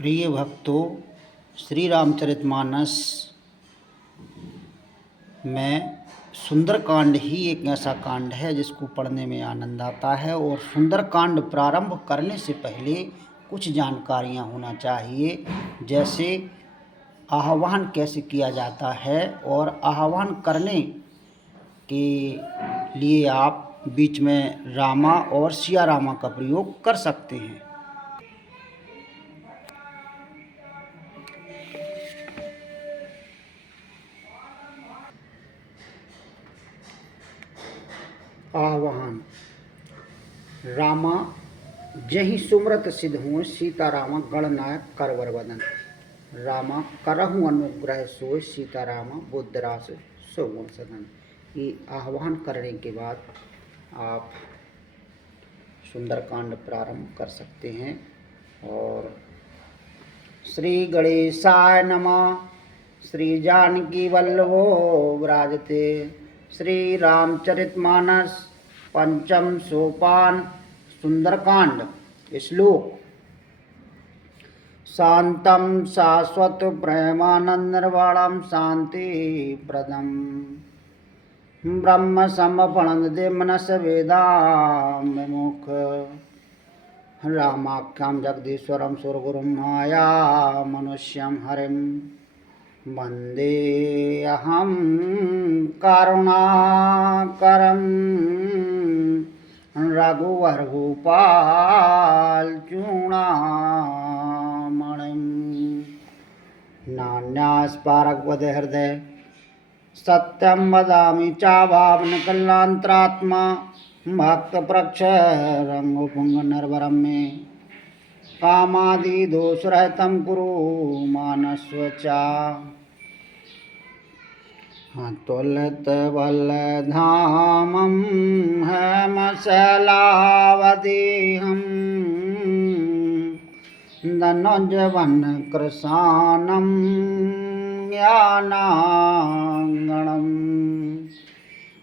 प्रिय भक्तों, श्री रामचरितमानस में सुंदरकांड ही एक ऐसा कांड है जिसको पढ़ने में आनंद आता है। और सुंदरकांड प्रारंभ करने से पहले कुछ जानकारियां होना चाहिए, जैसे आह्वान कैसे किया जाता है। और आह्वान करने के लिए आप बीच में रामा और सिया रामा का प्रयोग कर सकते हैं। आह्वान। रामा जहि सुमरत सिद्ध हुँ, सीता रामा गणनायक करवर बदन। रामा करहु अनुग्रह सोय, सीता रामा बुद्धरास सुगुण सदन। ये आह्वान करने के बाद आप सुंदरकांड प्रारंभ कर सकते हैं। और श्री गणेशाय नमः। श्री जानकी वल्लभो विराजते। श्री रामचरितमानस पंचम सोपान सुंदरकांड। श्लोक। शांतं शाश्वत प्रेमानंद निर्वाणं शांति प्रदम ब्रह्म समपणद मनस वेदाम विमुख। रामाख्यां जगदीश्वरं सुरगुरुं माया मनुष्यं हरिं वन्देऽहं करुणाकरं रघुवरभूपालचूडामणिं। नान्यास्पारगवद हृदय सत्यं वदामि चाभावनकलान्तरात्मा। भक्तप्रक्षरङ्गपुङ्ग नरवरं मे कामादिदोषरहितं कुरु मानस्वचा। तुलितबलधामं हेमशैलावदेहं धनुजवनकृशानं ज्ञानाङ्गणं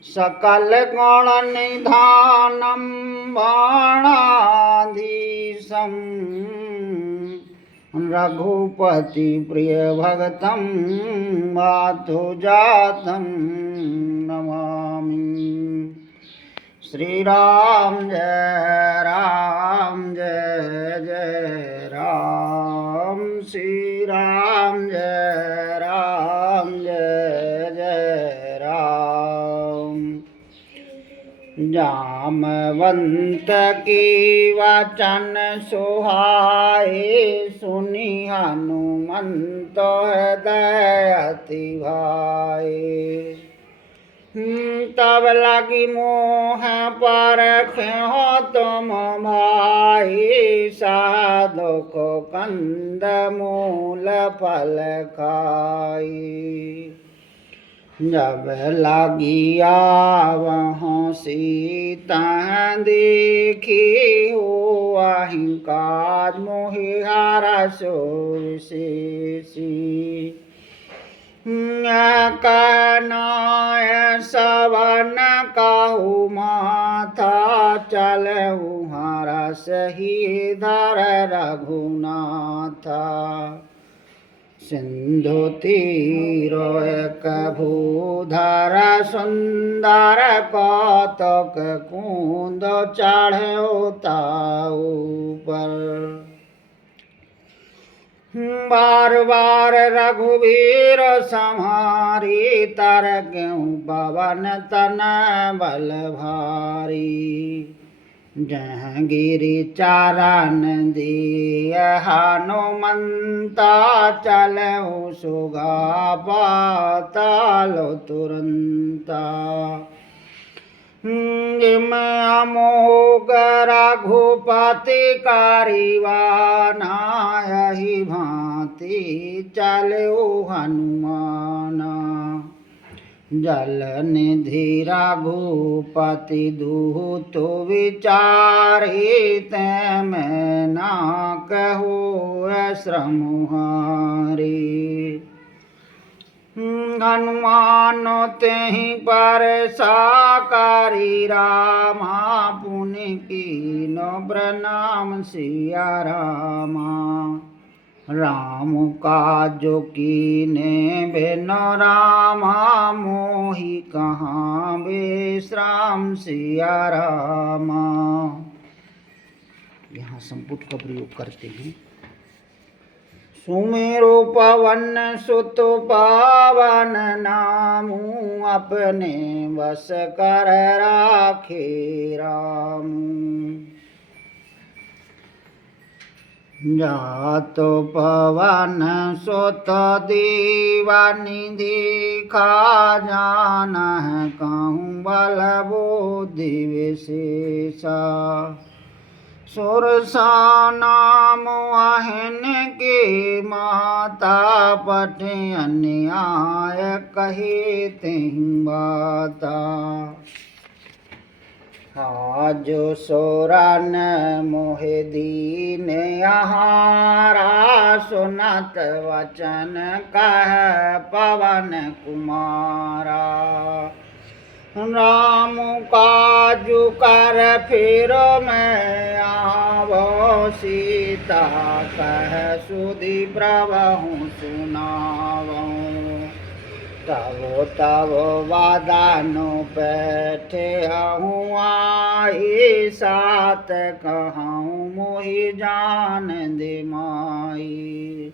सकलगुणनिधानं बाणाधीशं रघुपति प्रियभक्तं वातुजातं नमामि। श्री राम जय राम जय जय राम। श्री राम जय राम जय जय राम। जामवंत की वचन सुहाए, सुनि हनुमंत हृदय अति भाए। तब लगी मोह परख्यो तुम भाई, साधु को कंद मूल फल खाई। जब लागी आवहु सीता देखी, हो अहिंकार मोहि हरषो विशेषी। कहनाय सवन कहु माथा, चलहु हरष धर रघुनाथा। सिंधु तीर एक भूधर सुंदर, कौतुक कुंद चढ़ो ताऊ पर। बार बार रघुवीर सम्हारी, तरकेउ पवन तन बल भारी। जहाँगिरि चारण दिय हनुमंता, चलहु सुगा पाताल तुरंता। जिम अमोघ रघुपति कारवाना, यही भांति चलहु हनुमाना। जल निधि रघुपति दूत विचारी, तैं ना कहो श्रमुहारी। हनुमान तेहि पर साकारी, रामा पुनि कीनो प्रणाम सिया रामा। राम काज कीने बिन रामा, मोहि कहाँ विश्राम सिया रामा। यहाँ संपुट का प्रयोग करते हैं। सुमेरु पवन सुत पावन नामू, अपने बस कर राखे रामू। जातो पवन सुत दीवानी देखा, जानह कहूँ बल बुद्धि विशेषा। सुरसा नाम वाहन के माता, पठे अन्याय कहे तिहि बाता। आज सोरन मोहि दीन आहारा, सुनत वचन कह पवन कुमारा। राम काजु कर फिर मैं आवो, सीता कह सुधि प्रभु सुनावो। तब वादानो बैठे हूँ आई, सात कहूँ मोहि जान दे माई।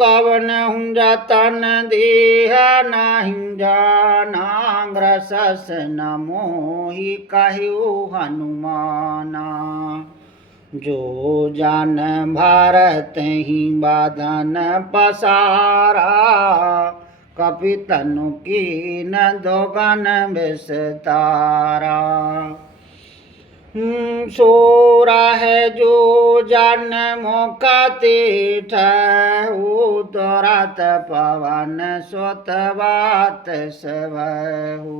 कवन हूँ जतन देह नहीं जाना, ग्रसस न मोहि कहु हनुमाना। जो जान भारत ही बाधन पसारा, कपितनु कीन दोगन विस्तारा। सोरा है जो जन मोकते ठहु, तुरत पवन सुत बात सबहु।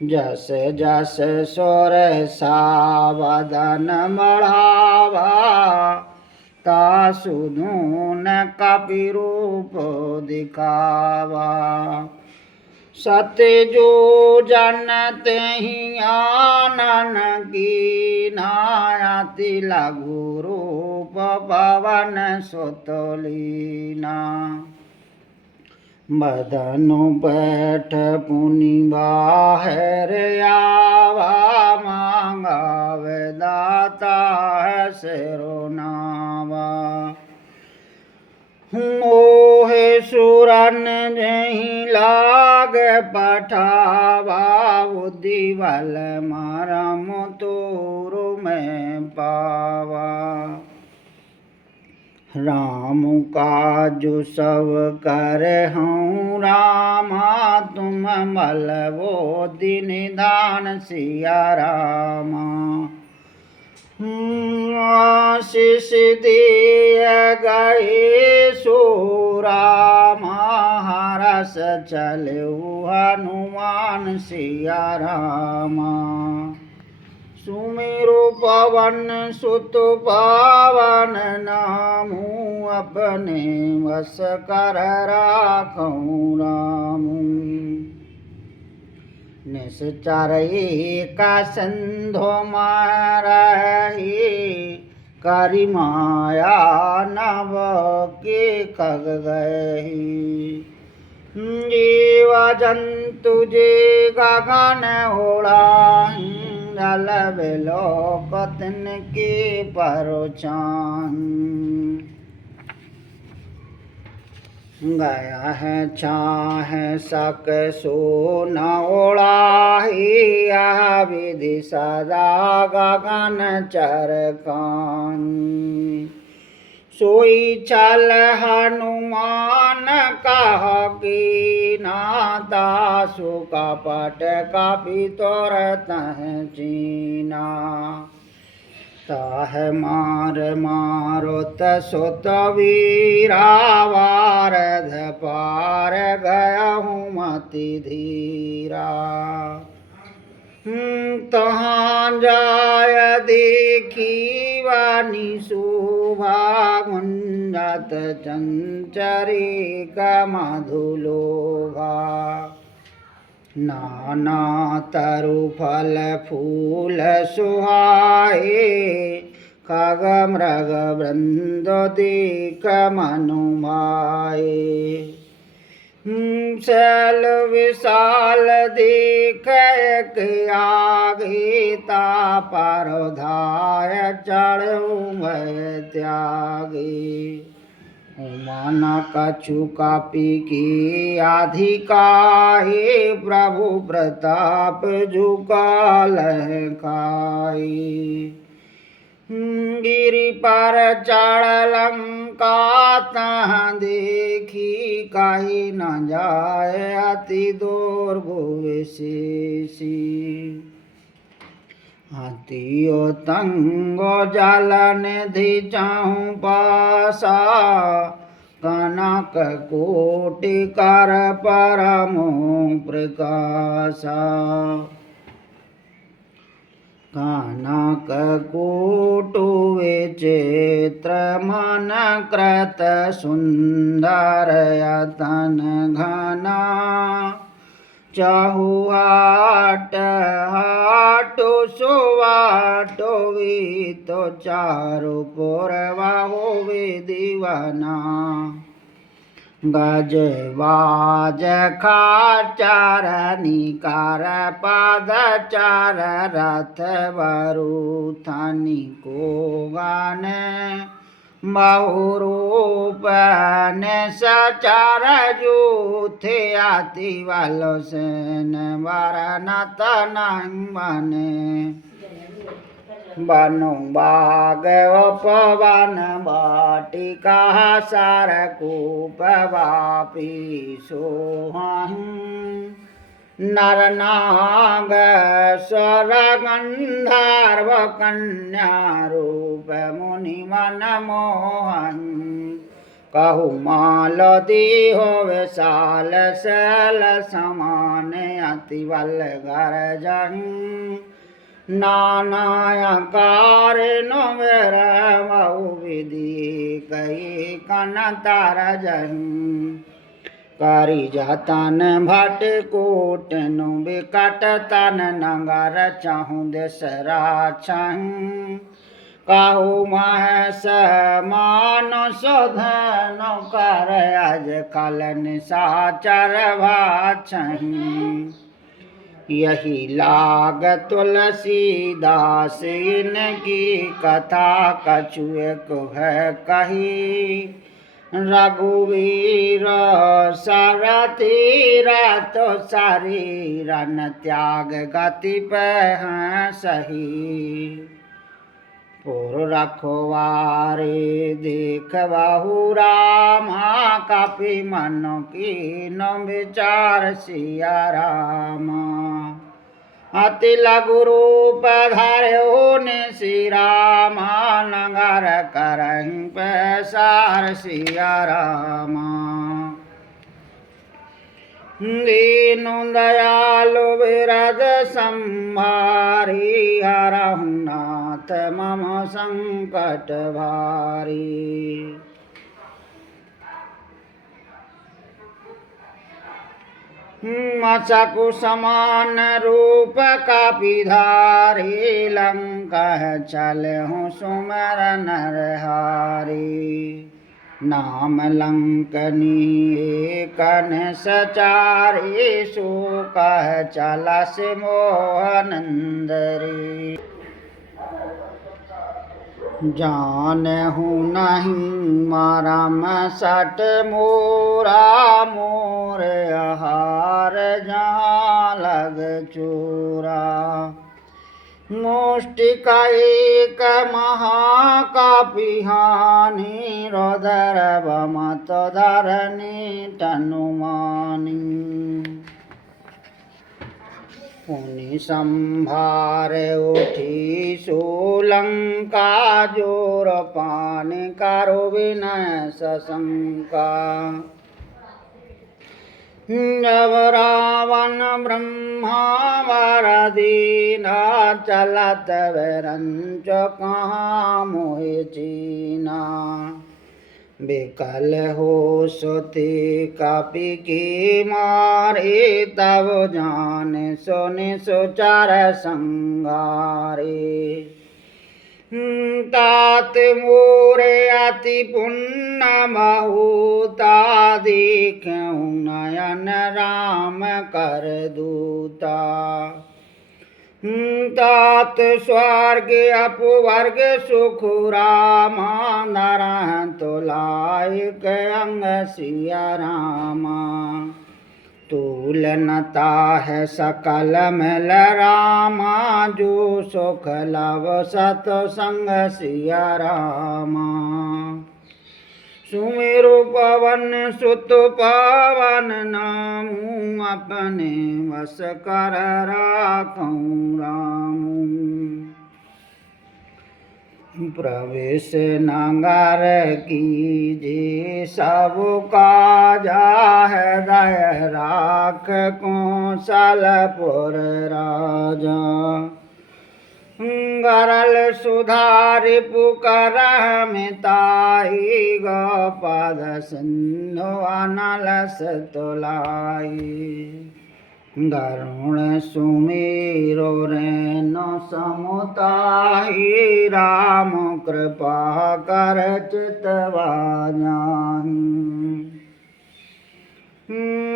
जस जस सोर सावदन बढ़ावा, तासु धून कपि रूप दिखावा। सत्य जो जन तेहि आनन कीना, अति लघु रूप पवन सुत लीना। बदनु बैठ पुनि बाहर आवा, मांगावे दाता है सिरोनावा। मोहे सुरन जहीं लाग पठावा, उद्दीवल मरम तोरु में पावा। राम काजु सब करहूँ रामा, तुम मलबोधि निधान सिया रामा। आशीष दिय गए सो रामा, हरस चलऊ हनुमान सिया रामा। सुमेरु पवन सुत पावन नामू, अपने वश कर राखूं रामू। निश्चर का सिंधु मारही, करि माया नभ के खग गही। जीव जंतु जे गगन उड़ाही, जल बिलोक तिनके परोछाही। गया है छाह सक सो न उड़ाही, यह विधि सदा गगन चरखाही। सोई छल हनुमान कह की नाता, सुकपट कपि तोर तह चीना। ताह मार मारुत सुत वीरा, वारध पार गयहूँ मति धीरा। तहाँ जाय देखी वानी शोभा, गुंजत चंचरिक मधुलोभा। नाना तरु फल फूल सुहाए, खग मृग वृंद देख मनु भाए। शैल विशाल देख एक आगे ता पर धाय चढ़ऊ भय त्यागे। मन कछु कापी की अधिकाहे प्रभु प्रताप झुकाल खाई। गिरि पर चढ़ लंका तहाँ देखी कही न जाए अति दुर्गो विशेषी। हाथियो तंगो जल निधि चाहु पासा कनक कोटि कर परमो प्रकाशा। कनक कोटि विचित्र मन कृत सुंदर यतन घना। चहुआट हाटो सुवाटो तो चारु पुरवा होवे दीवाना। गज बाज खाचार निकार पाद चार रथ वरुथनि को गाने। बहुरूप ने सचार जूथे आति वालो सेन वरनत बने। बनु बाग उपवन बाटिका सार कूप वापी सोहं। नर नाग स्वर गंधर्व कन्या रूप मुनि मन मोहन। कहु मालती हो विशाल शैल समान अति बल गर्जन। नाना कारणो बहु विधि कही कन तारजन। करी जतन भट कोटनु बिकट तन नगर चहु देसरा छहु। कहु महेश मानुष धन कर अज कल निशाचर भाछहु। यही लाग तुलसीदास इनकी कथा कछु एक है कही। रघुवीर सरतीर तो शरीर न त्याग गति पे सही। पुर रखवारे देख बहु रामा कापी मन की न विचार सिया रामा। अति लघु रूप धर्यो ने श्री रामा नगर करहीं पैसार सिया रामा। दीनु दयालु विरद संभारी हरहु नाथ मम संकट भारी। मशकु समान रूप कपिधारी लंका चलहु सुमर नरहारी। नाम लंकनी कन सचारी सो कह चला से मोहनंदरी। जानहु नहीं मारम सट मोरा मोर आहार जहाँ लग चोरा। मुष्टिका एक महाकापिहानि रोदर बमत धरनी तनुमानी। पुनि संभार उठी सोलंका जोर पान करो विनय सशंका। जब रावण ब्रह्मा वर दीना चलत विरंच कहाँ मोहि चीना। बिकल हो सोते कापी की मारे तब जान सोने सोचार संगारे। तात मोरे अति पुण्य बहुता देखूं नयन राम कर दूता। तात स्वर्ग अपवर्ग सुख रामा नरहं तो लायक अंग सिया रामा। तुलनता है सकल मिल रामा जो सुख लव सत संग सिया रामा। सुमेरु पवन सुत पावन नामू अपने वस कर राखूं रामू। प्रवेश नगर कीजे सब काजा हृदय राख कौशलपुर राजा। गरल सुधारि पुकर मिताई गोपद सिंधु अनलस तुलाई। गरुण सुमेरो रेनो समुताहि राम कृपा कर चितवा जाहि।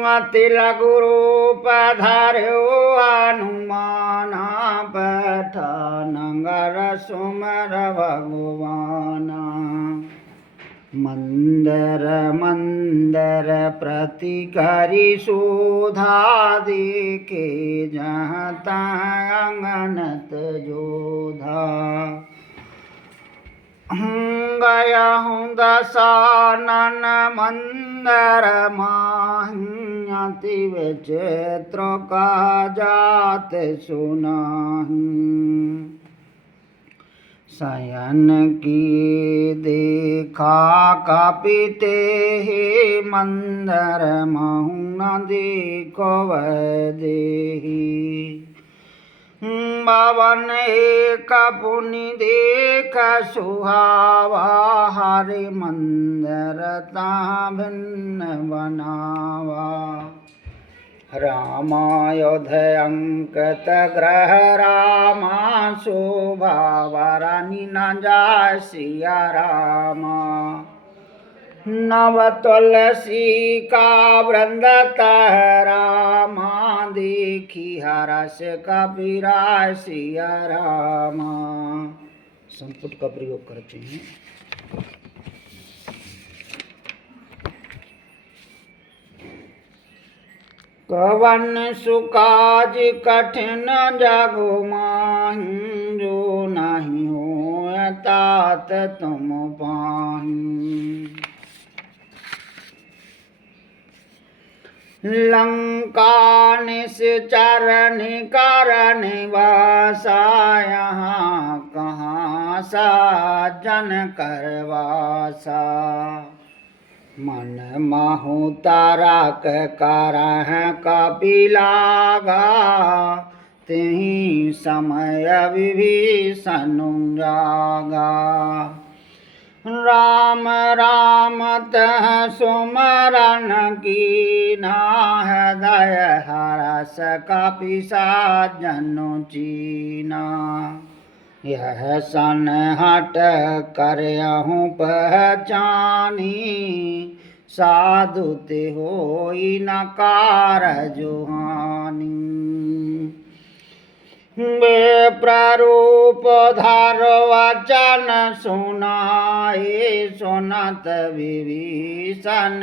अति लघु रूप धर्यो हनुमाना पठान नगर सुमर भगवाना। मंदर मंदर प्रति करी शोधा देखे जहाँ तहाँ अंगनत जोधा। गया हूँ दशानन मंदर माही अति विचित्र का जात सुनाही। शयन की देखा कापिते हे मंदर महु न देखो वह देही। बावन एक पुनि देख सुहावा हरि मंदिर ता भिन्न बनावा। रामायोध्य अंकत ग्रह रामा शोभा वरानी न जाय सिया रामा। नव तुलसी का वृंद तह रामा देखी हरस कबीरा सिया रामा। संपुट का प्रयोग करते हैं। कवन सुकाज कठिन जगु माहि जो नहीं हो तात तुम पाहि। लंका निश्चर निकरन वासा यहाँ कहाँ साजन करवासा। मन माहु तारक करह कपिलागा तिहि समय विभीषण जागा। राम राम तह सुमरन कीना हृदय हरस कपिसाजनु चीना। यह सन हट करहु पहचानी साधु ते होई न कारज हानि। वे प्रारूप धर वचन सुनाए सुनत विभीषण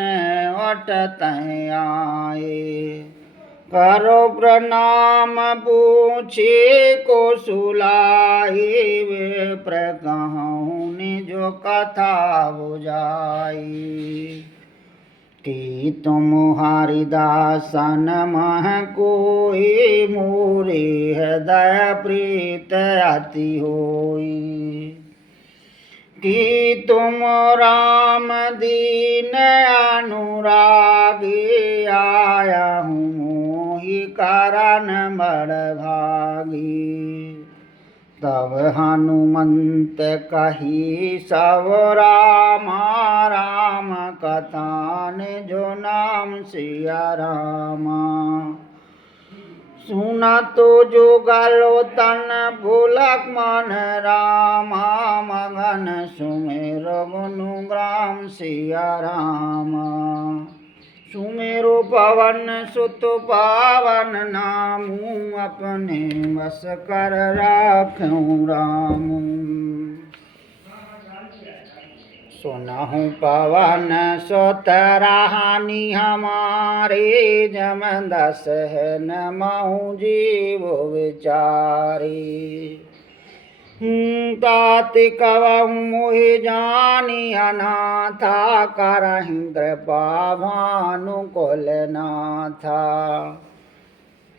उठत आए। करो प्रणाम पूछे को सुलाई वे प्रकहूँ निजो कथा बुझाई। कि तुम हरिदासन मह कोई मोरे हृदय प्रीत अति होई। कि तुम राम दीन अनुरागी आया हूँ मोहि कारण बड़ भागी। तब हनुमंत कही सब रामा राम कथान जो नाम सिया रामा। सुना तो जो गालो तन भूलक मन रामा मगन सुमेर गुणग्राम सिया रामा सुमेरो पवन सुत पावन नामू अपने बस कर राखूं रामू सुनहु पवन सुत राहानी हमारे जम दस है न महु जीव विचारी तात कवहु मोहि जानी अनाथा करहि कृपा भानुकुल नाथा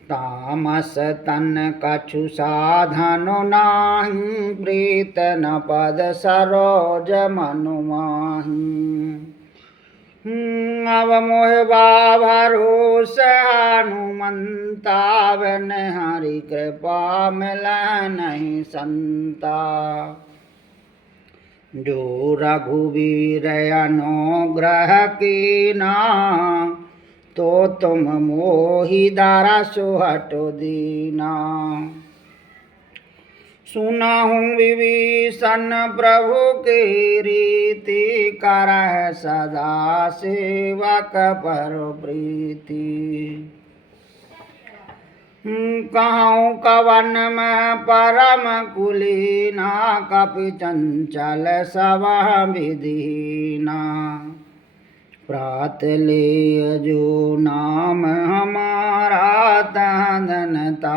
तामस तन कछु साधनु नाही प्रीत न पद सरोज मनु माही अब मोह भरोस हनुमंता बिन हरि कृपा मिल नहीं संता जो रघुवीर अनुग्रह कीना तो तुम मोहि दारा सुहट दीना सुनहु विभीषण प्रभु की रीति करह सदा सेवक पर प्रीति कहूँ कवन में परम कुलीना कपि चंचल सब विधीना प्रात ले जो नाम हमारा तहनता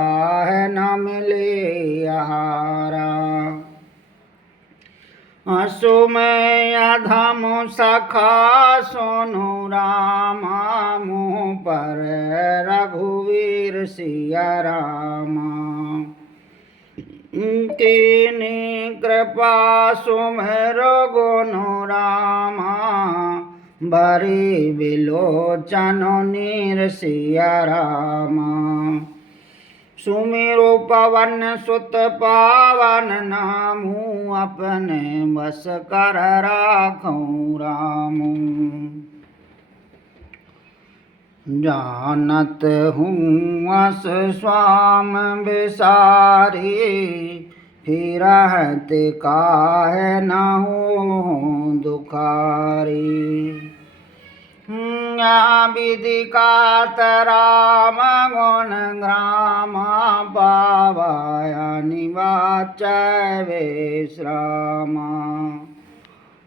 है न मिले आहारा असो मैं अधम सखा सोनु रामा मुँह पर रघुवीर सिया रामा तेने कृपा सुमेरो गुनु रामा बरी बिलोचन नीर सिया रामा सुमेरो पवन सुत पावन नामू अपने बस कर राखूं रामू जानत हूँ अस स्वाम बिसारी फिरहत काहे न हो दुखारी विधि कात राम गुण ग्रामा पावाया निवाच विश्रामा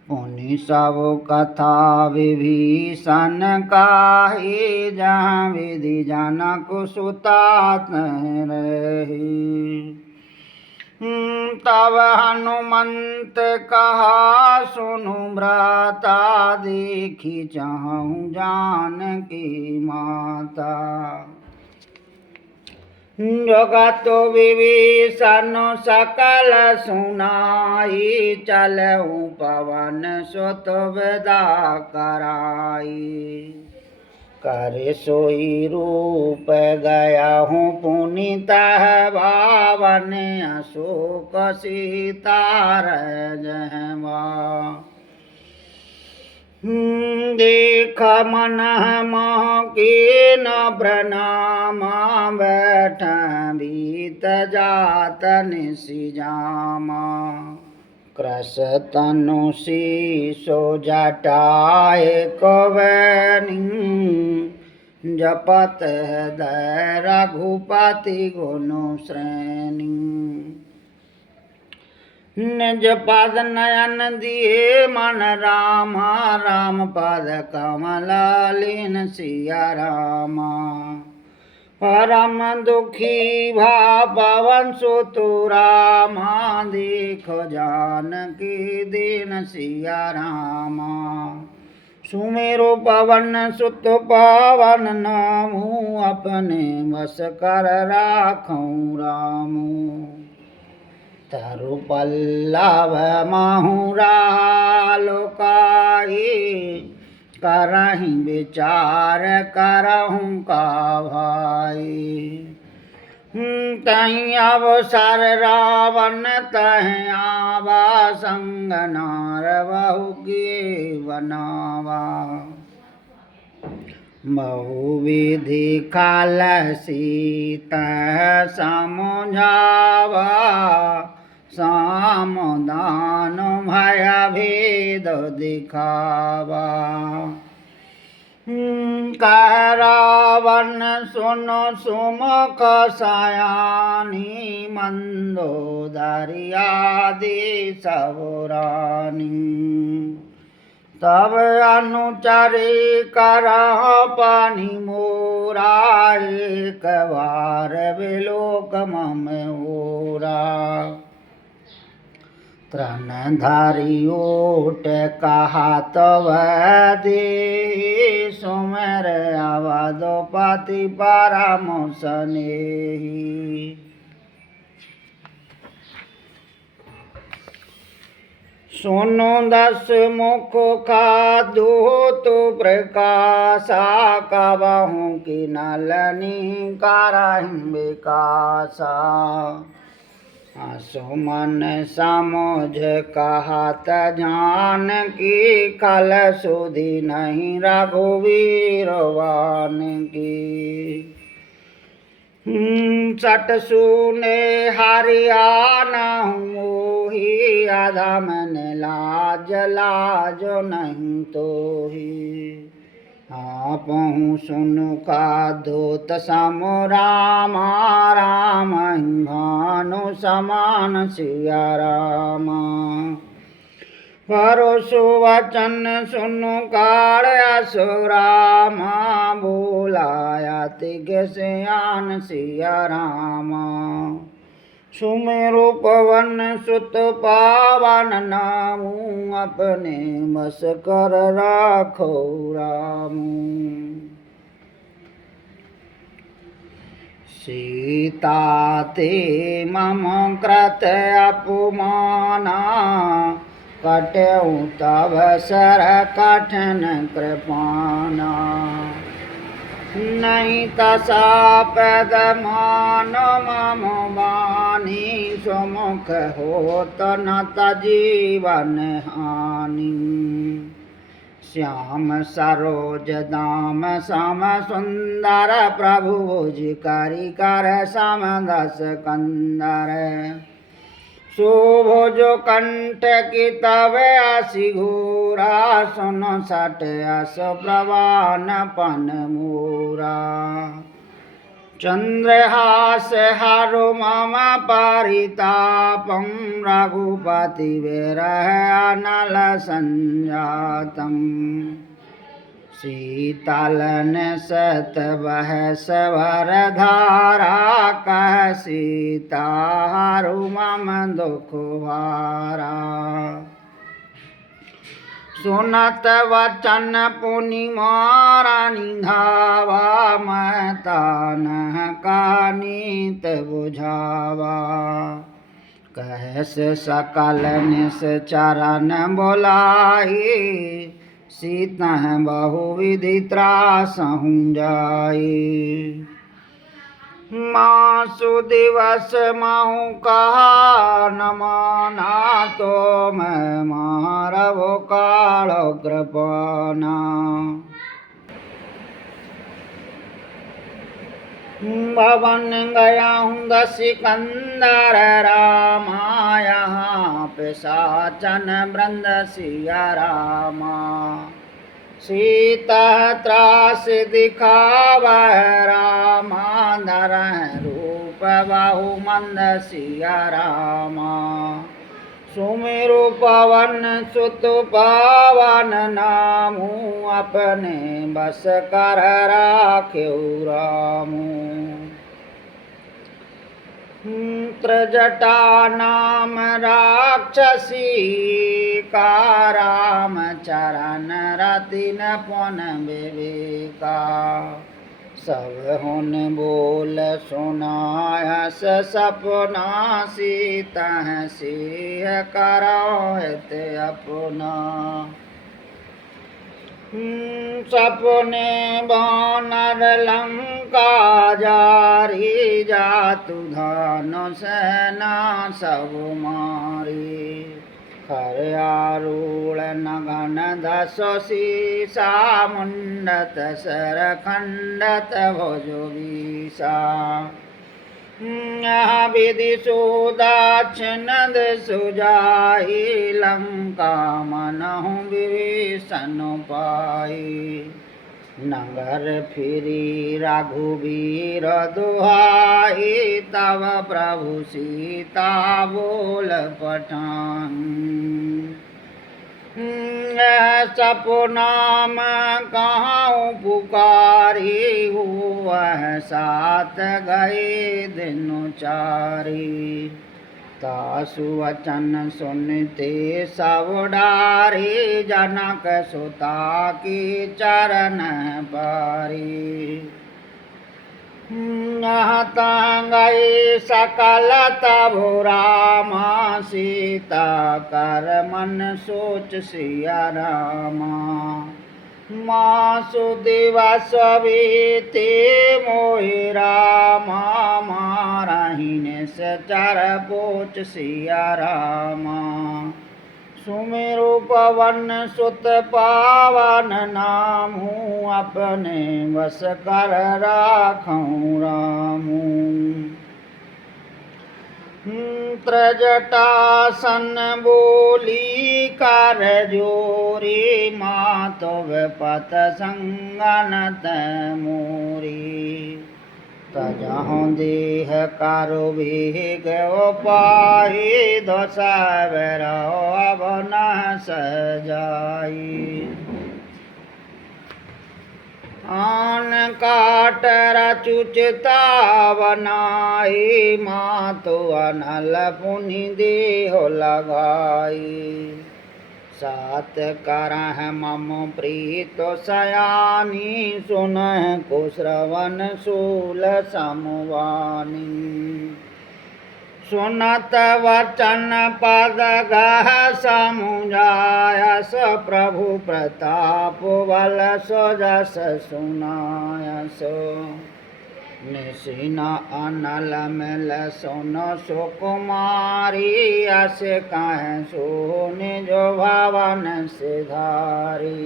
पुनि सब कथा विभीषण काही जहाँ विधि जनक सुतात रही तब हनुमंत कहा सुनु भ्राता देखी चाहूँ जानकी माता जगत विभीषण सकल सुनाई चलऊँ पवन सुत विदा कराई करे सोई रूप गया हूँ पुनीत बावन अशोक सीतार जहवा देख मन मह के न प्रणामा बैठ बीत जात निशिजामा कृश तनु शीशो जटाए कवनी जपत हृदय रघुपति गुनु श्रेणी निज पद नयन दिए मन रामा राम पद कमल लीन सिया रामा परम दुखी भा पवन सुतु रामा देखो जानकी दीन सिया रामा सुमेरो पवन सुत पावन नामू अपने बस कर राखूं रामू तरु पल्लव माहुरा लोकाई करहीं विचार करहूँ का भाई तहीं अवसर रावण तहीं आवा संग नार बहु के बनावा बहुविधि काल सीता समझावा, सामदान भय भेद दिखावा। कह रावण सुनो सुमुख सयानी, मंदोदरी आदि सब रानी। तब अनुचरी करह पानी मोरा, एक बार विलोक मम ओरा। तृणधारी ओट कहा तब दे, सुमेर अवधपति परम स्नेही। सुनो दस मुख का दूत प्रकाशा, कबहु की नलनी करहिं विकासा। सुमन समझ कहत जानकी, खल सुधि नहीं रघुवीर वान की। सट सुने हरियाणा मोही, अधम ने लाज लाजो नहीं तोही। आपहु सुनु का दूत सम रामा, राम भानु समान सिया रामा। परोसु वचन सुनु काल असुरामा, बोलाया तिग सियान सिया रामा। सुमेरु पवन सुत पावन नामू, अपने बस कर राखो रामू। सीता ते मम कृत अपमाना, कटऊ तब सर कठिन कृपाना। नहीं तसा पद मान मम बानी, सुमुख होत न तजीवन हानि। श्याम सरोज दाम सम सुंदर, प्रभु भुज करि कर सम दस कंदर। शोभो जो कंठ की तब असी घोरा, सुनो सट अस प्रवान पन मोरा। चंद्रहास हरु मम परितापं, रघुपति विरह अनल संजातम्। शीतलन सत बहस भर धारा, कह सीता हरु मम दुख भारा। सुनत वचन पुनि मारा निधावा, मैं तानह का नीत बुझावा। कहस सकल निश्चरन बोलाई, सीता बहुविधि त्रासहु जाई। मासु दिवस महु कहा न माना, तो मैं मारवो कालो कृपाना। भवन गया हूँ दसी कंदर रामा, यहाँ पिशाचन वृंद सिया रामा। सीता त्रास दिखावा रामा, धरह रूप बाहु मंद सिया रामा। सुमेरु पवन सुत पावन नामू, अपने बस कर राख्यो रामू। त्रजटा नाम राक्षसी, का राम चरण रतिन पुन विवेका। सब हुन बोल सुनायस सपना, सीता सिंह कराहित अपना। सपने बानर लंका जारी, जातु धनुष सेना सब मारी। खर आरूढ़ नघन दसो सीसा मुंडत सर खंडत भुजो बीसा विधि सुदाक्षिणद सुजाई लंका मनहु विभीषण पाई नगर फिरी रघुवीर दुहाई तब प्रभु सीता बोल पठान सपनाम कहाँ पुकारी हुआ साथ गए दिन चारी तासु वचन सुनते सब डारी जनक सुता की चरण पारी गई सकल तबु रामा सीता कर मन सोच सिया रामा मासु दिवस बीते मोहि रामा मारहिन सचर पोच सिया रामा सुमेरु पवन सुत पावन नामू अपने वस कर राखूं रामू त्रजटासन बोली कर जोरी मातो पत संगनत मोरी तजहु देह कारो वेग पाही दोसर अब न सजाई आन काट रचुचता बनाई मातो अनल पुनि देहो लगाई सात करह मम प्रीत सयानी सुनह को श्रवण शूल समवानी सुनत वचन पद गह समुझायस प्रभु प्रताप बल सो जस सुनायस निशिना अनल मिल सुन सुकुमारी अस कह सो निज भवन सिधारी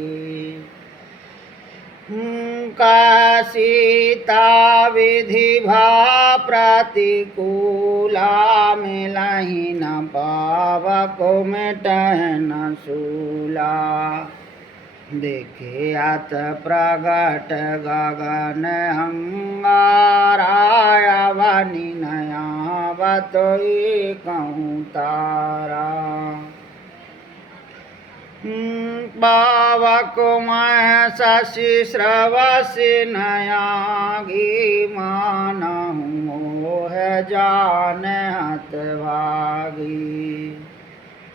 सीता विधि भा प्रतिकूला मिलहि न पावक मिटह न शूला देखे अत प्रगट गगन अंगारा अवनि नया बतोई कहूँ तारा पावक मैं शशि श्रवसी नयागी मानहु मोह जान हत भागी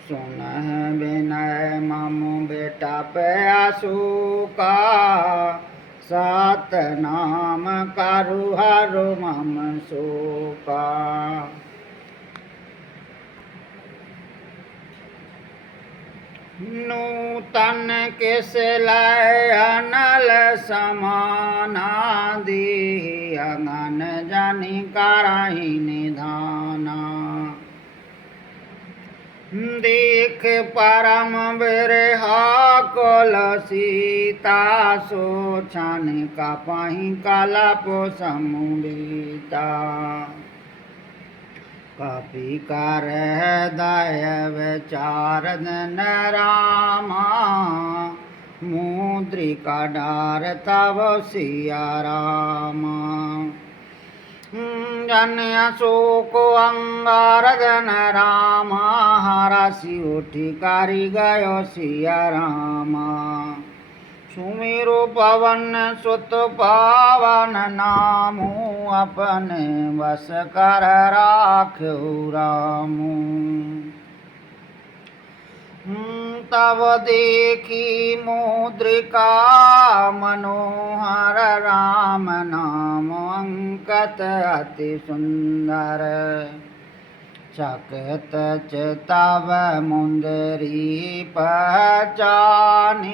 सुनह विनय मम बेटा प्यासु का सात नाम करु हरु मम शोका नूतन किस लय अनल समाना दी अगन जनि करहि निधाना देख परम बिरहा कुल सीता सोचन कपहि कलप समुदीता कपि कर दय विचारन रामा मुद्रिका डार तब सिया रामा जन अशोक अंगारदन रामा हरसि उठि करि गयो सिया रामा सुमिरु पवन सुत पावन नामू अपने बस कर राख्यो रामू तब देखी मुद्रिका मनोहर राम नाम अंकत अति सुंदर चकित चितव मुंदरी पहचानी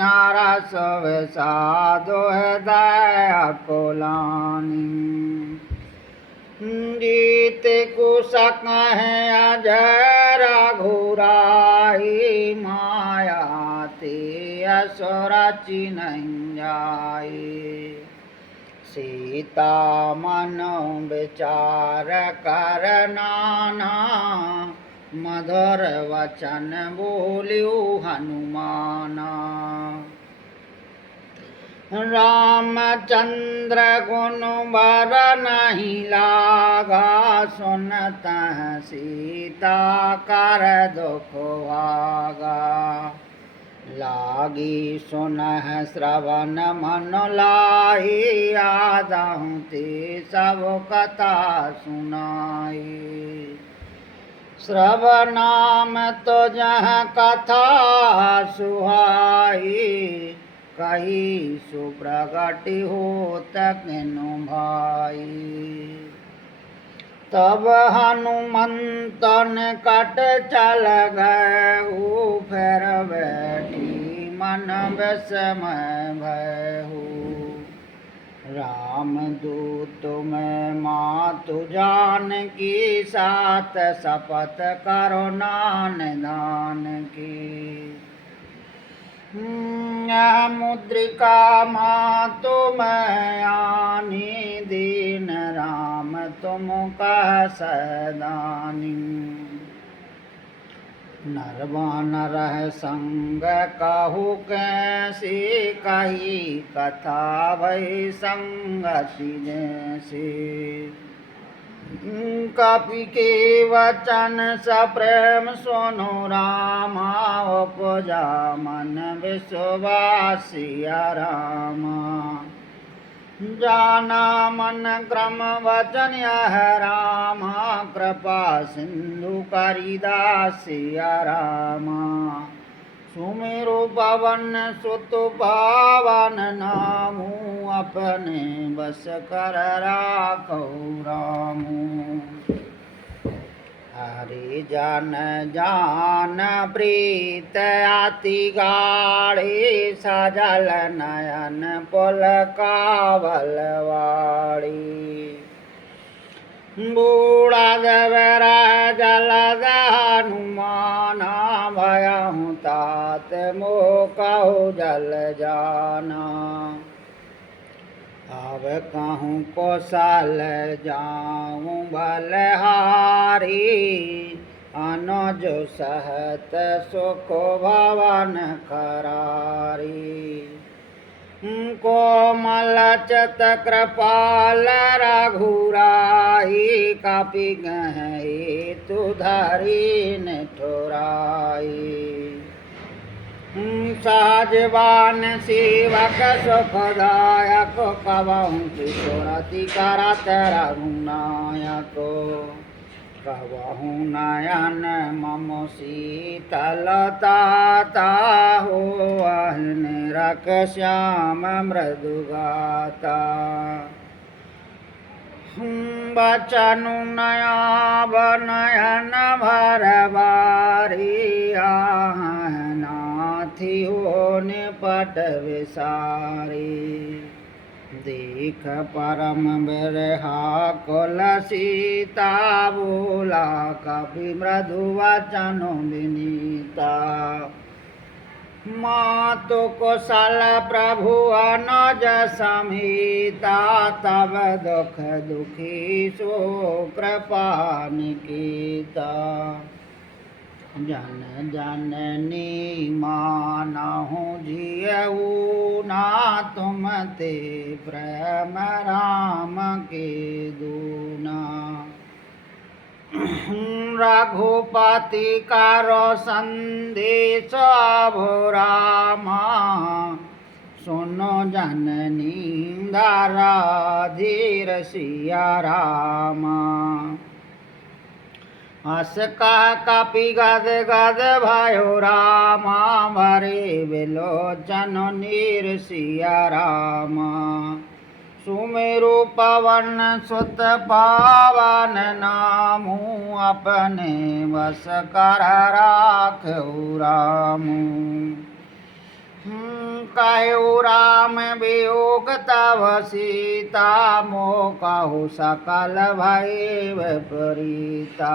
हरस विषाद हृदय कुलानी जीत कुशक है अजय रघुराई माया ते असुर नहीं जाए। सीता मन विचार कर नाना मधुर वचन बोल्यो हनुमाना। रामचंद्र गुण बर नहीं लागा सुनत सीता कर दुख भागा। लागी सुनह श्रवण मन लाई आदहु ते सब कथा सुनाई। श्रवनाम तो जह कथा सुहाई कही सुप्रगति होत किनु भाई। तब हनुमंतन कट चल गए फिर बैठी मन विस्मय भयहु। राम दूत में मातु जानकी साथ शपथ करो नान दान की। मुद्रिका मातु मैं आनी दीन राम तुम कह सदानी। नरवानर संग कहु कैसी कही कथा भई संगति जैसी। कपि के वचन सप्रेम सुनो रामा उपजा मन विश्वासिया रामा। जाना मन क्रम वचन यह रामा कृपा सिंधु करिदासिया रामा। सुमेरु पवन सुत पावन नामु अपने बस कर राखो रामू। हरि जन जान प्रीत अति गाढ़ी सजल नयन पुलकावल वाड़ी। बूढ़ा देवरा जलद हनुमाना भयहु तात मोह कहु जल जाना। अब कहूँ कौशल जाऊँ बलहारी अनुज सहत सुख भवन करारी। कोमल चत कृपाल रघुराई कपि गहे तु धरी निठुराई। सहजवान सेवक सुखदायक कबहु किशोरति करत रघुनायक। कबहु नयन मम शीतलता हो निरख श्याम मृदुगाता। बचनु नया बनयन भर बारी नाथी हो निपट विसारी। देख परम बिरहा कुल सीता बोला कपि मृदु वचन विनीता। मातु कुशल प्रभु अनुज समीता तब दुख दुखी सो कृपा निकीता। जन जननी मानहु जियऊ ना तुम ते प्रेम राम के दूना। रघुपति करो संदेश अभो रामा सुनो जननी दारा धीर सिया रामा। हस का कपि गद गद भयो रामा भरे विलोचन नीर सिया रामा। सुमेरु पवन सुत पावन नामू अपने बस कर राखौ रामू। कहु राम वियोग तव सीता, मोह कहु सकल भय विपरीता।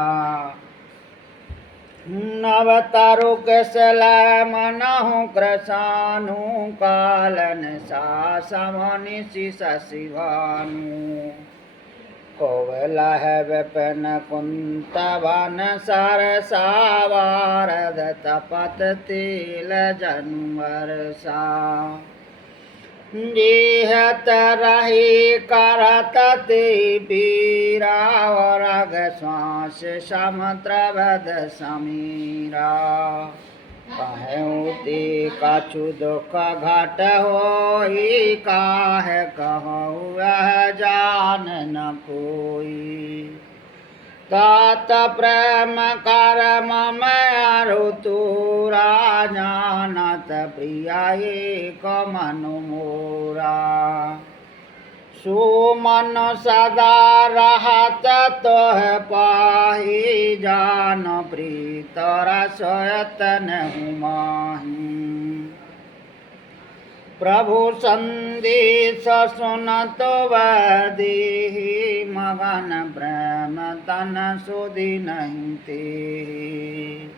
नव तरु सलय मनहु कृशानु, कालन सासमनि शशि भानु। कोवलह विपिन कुंत वन सरसा, वारद तपत तिल जनु वर्षा। जेहत रही करत ते पीरा, रग श्वास समुद्रवद समीरा। कहूँ ते कछु दुख घट होई, काहे कहूँ वह जान न कोई। तात प्रेम कर मम ऋतुरा, जानत प्रिया एक मनु मोरा। सुमन सदा रहत तोह पाही, जान प्रीत रसयत नहीं माही। प्रभु संदेश सुनत देहि, मगन प्रेम तन सुधि नहीं तेहि।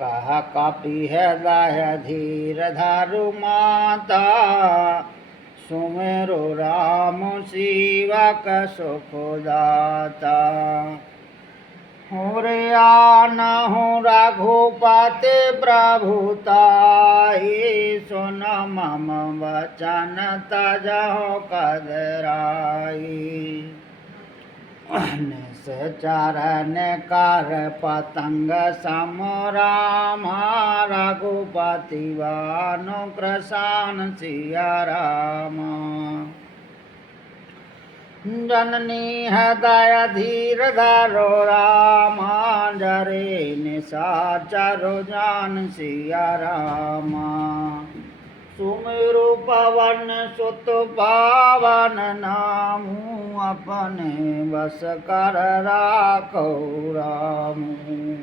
कह कपि हृदय धीर धरु माता, सुमेरु राम सेवक सुख दाता। हुरियानहु रघुपति प्रभुताई, सुन मम वचन तजहु कदराई। निश्चरण कर पतंग सम रामा, रघुपति अनुग्रसान सिया रामा। जननी हृदय धीर धरो रामा, जरे निशाचर जान सिया रामा। सुमिरु पवन सुत पावन नामु, अपने बस कर राखो रामु।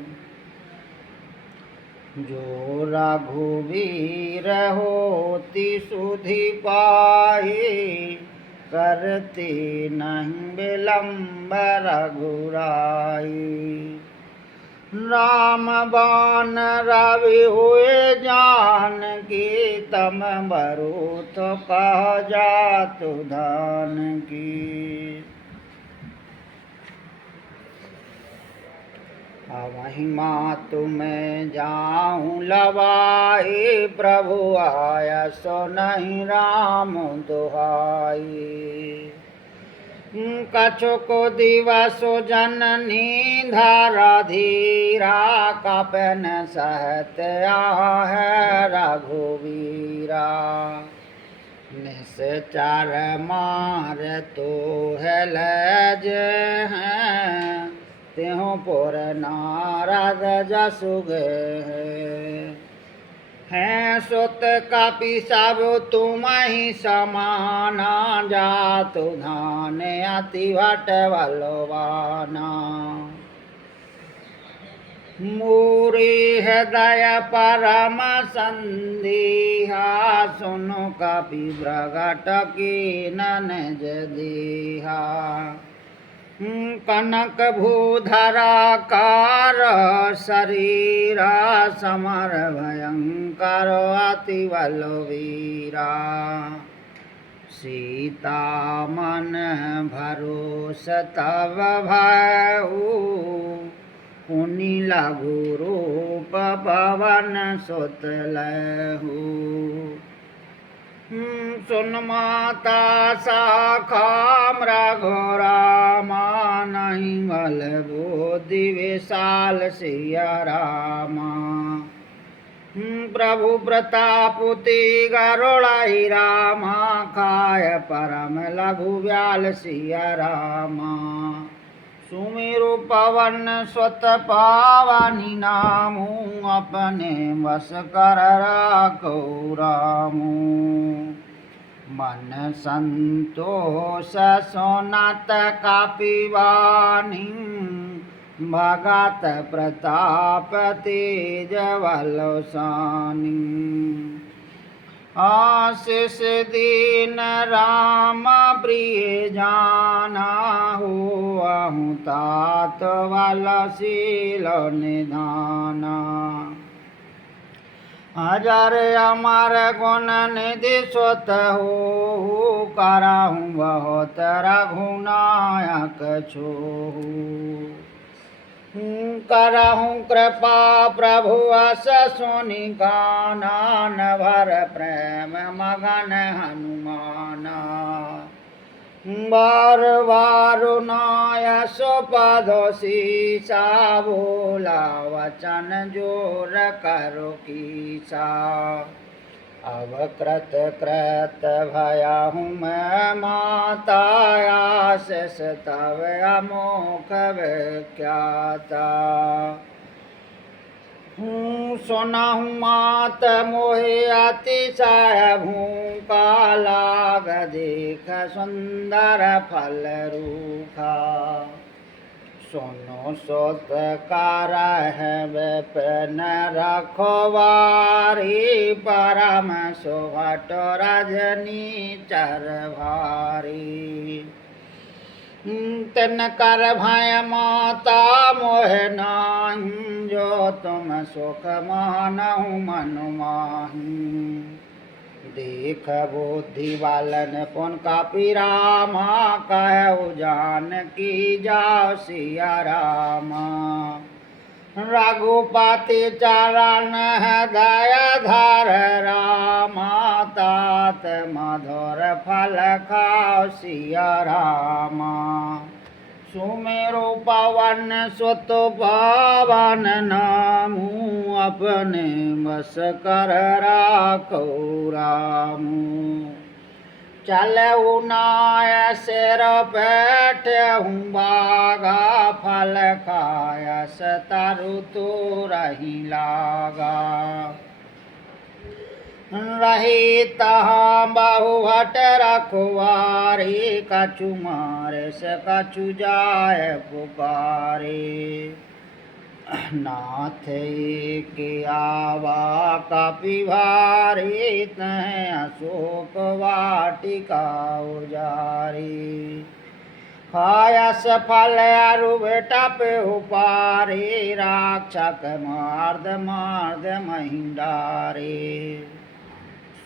जो रघुवीर होती सुधि पाही, करते नहीं विलम्ब रघुराई। राम बाण रवि हुए जानकी, तम बरूथ कह जातु धान की। अवहि मातु मैं जाऊँ लवाई, प्रभु आया सो नहीं राम दुहाई। कछुक दिवस जननी धरा धीरा, कपन सहत आहे रघुवीरा। निश्चर मार तो है लज हैं, त्यों पुर नारद जसु गए। हैं सुत कपि सब तुम ही समाना, जातु धान अति भट बलवाना। मूरी हृदय परम संदेहा, सुनु कपि प्रगट कीन निज देहा। कनक भूधरा कार शरीरा, समर भयंकर अति बलवीरा। सीता मन भरोस तब भयउ, पुनि लघु रूप पवन सुत लहु। सुन माता शाखा रघुरामा, नहीं बल बुद्धि विशाल सिया रामा। प्रभु प्रताप ते गरुड़ाई रामा, खाय परम लघु व्याल सिया रामा। सुमेरु पवन स्वत पावनी नामु, अपने वस कर राखो रामु। मन संतोष सोनत कापिवानी, भगत प्रताप तेज बलशानी। आशीष दीन राम प्रिय जाना हुआहूँ तात वाला शील निधाना। हजार अमर गुण निधि स्वत हो कराहूँ बहुत रघुनायक छो। करहूँ कृपा प्रभु अस सुनि गाना न भर प्रेम मगन हनुमाना। बार बार नायस पदो सीसा बोला वचन जोर करो कीसा। अब कृत कृत भयाहूँ मैं माता आशीष तव अमोघ विख्याता। सुनहु मात मोहि अतिशय भूखा लाग देख सुंदर फल रूखा। सुनो सोत कारह विपिन रखवारी परम सुभट रजनी चर भारी। तिन कर भय माता मोह नाही जो तुम सुख मानहु मन माही। देख बुद्धि बालन पुन कापी रामा कहु जानकी जाओ सिया रामा। रघुपति चरण दया धर रामा तात मधुर फल खाओ सिया रामा। सुमेरु पवन सुत पावन नामू अपने बस कर राखो रामू। चलऊ नाय सिर बैठहूँ बागा फल खायस तरु तो रही लागा। रही तहाँ बहुभट रखवारी कछु मारिस कछु जाय पुकारे। नाथ के आवा कपि भारी तह अशोक वाटिका उजारी। खायस फल अरु बेटप उपारी राक्षक मार्द मार्द महिंडारे।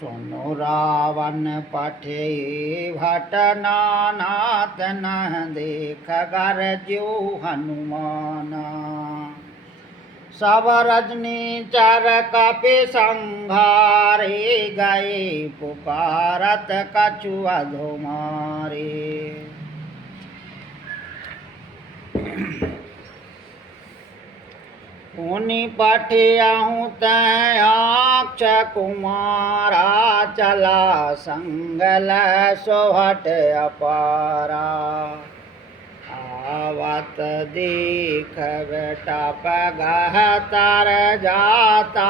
सुनो रावण पठे भट नाना तनह देख गरजो हनुमाना। सब रजनी चर कपि संघारे गए पुकारत कछु अधुमारे। पुनि पठियाहूँ तयाक्ष कुमारा चला संगल सोहट अपारा। आवत देख बेटा पगह तर जाता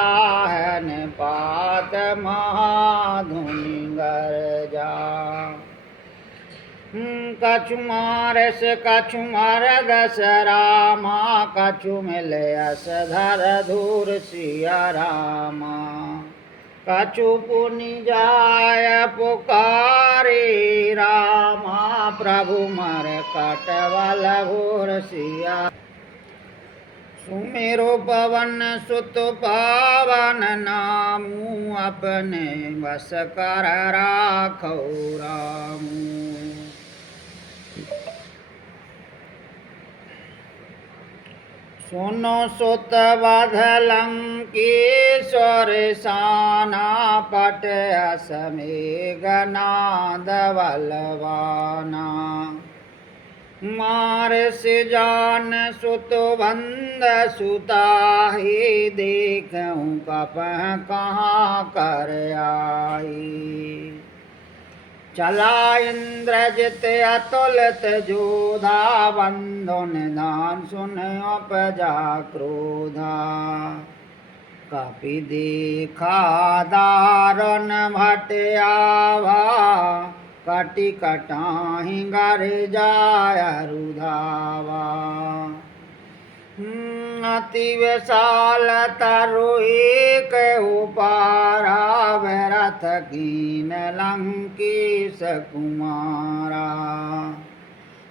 है निपात महाधुनि गरजा। कछु मारस कछु मार दस रामा कछु मिले अस धर धूर सिया रामा। कछु पुनि जाय पुकारी रामा प्रभु मर कटवल घोर सिया। सुमेरो पवन सुत पावन नामू अपने बस कर राखो रामू। सुनो सुत वध लंकेश्वर साना पट असमेघ नाद बलवाना। मारस जान सुत बंद सुताही देखूँ कपह कहाँ कर आई। चला इंद्रजित अतुलित जोधा बंधु निधान सुन उपजा क्रोधा। कपि देखा दारुण भट आवा कटि कटाहि गर जाय रुधावा। अति विशाल तरु एक उपारा भरत रथ कीन लंकेश कुमारा।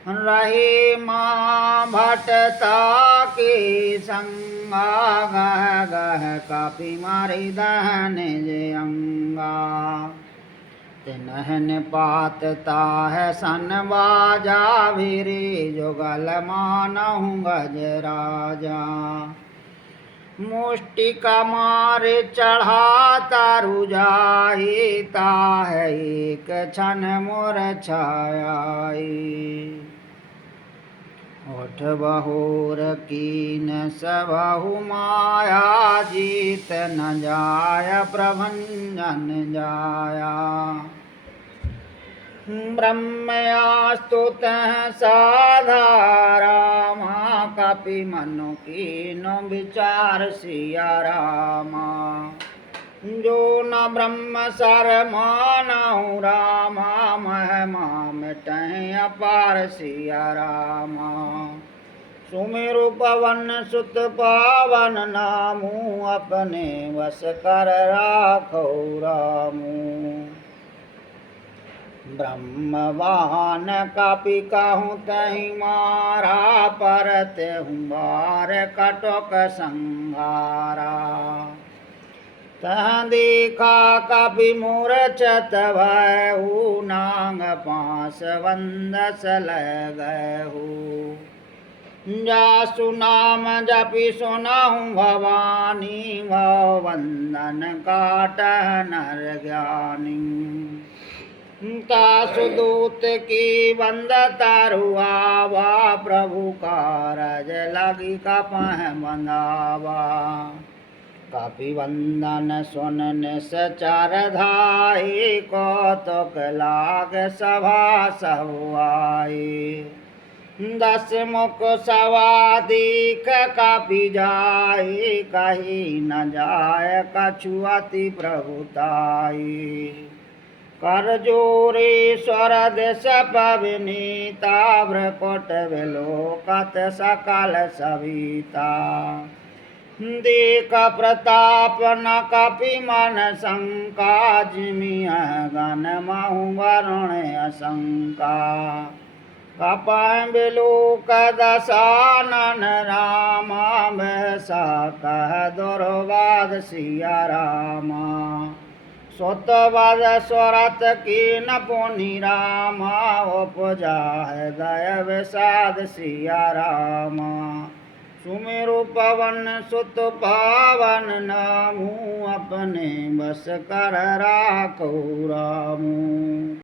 रहे माँ भटता के संगा गह गह कापी मारी दहन जे अंगा। तिन्हन पातता है सन बाजा वीरे जुगल मानहु गज राजा। मुष्टिक मारे चढ़ा तारु जाई ताह एक क्षण मोर छायाई। ओठ बहोर कीन सबहु माया जीत न जाय प्रभंजन जाया। ब्रह्मयास्तुत साधारा माँ कपि मनु कीनो विचार सिया रामा। जो न ब्रह्म सर मानहु रामा महिमा मिटहि अपार सिया रामा। सुमिरु पवन सुत पावन नामु अपने वश कर राखो रामू। ब्रह्मवान कपि कहूँ तहि मारा परत हुंबार कटक संहारा। तह देखा कपि मूर्छत भयहु नांग पास वंदस लगहु। जासु नाम जपि सुनहु भवानी भव वंदन काटह नर ज्ञानी। तासु दूत की बंद तारु आवा प्रभु कारज लगी कपह बंधावा। कपि वंदन सुन निश्चर धाई कौतुक लाग सभा सब आई। 10 मुख सवा दीख कपि जाई कही न जाय कछु अति प्रभुताई। कर जोरे स्वर देश पवनीता भ्रकुट विलोकत सकल सविता। देख प्रताप न कपि मन शंका जिमिह गण महु वरुण असंका। कपह बिलोक दसानन रामा बैसा कह दुर्वाद सिया रामा। सुतवद स्वरत कीन पुनि रामा उपजा हृदय विषाद सिया रामा। सुमिरु पवन सुत पावन नामु अपने बस कर राखो रामू।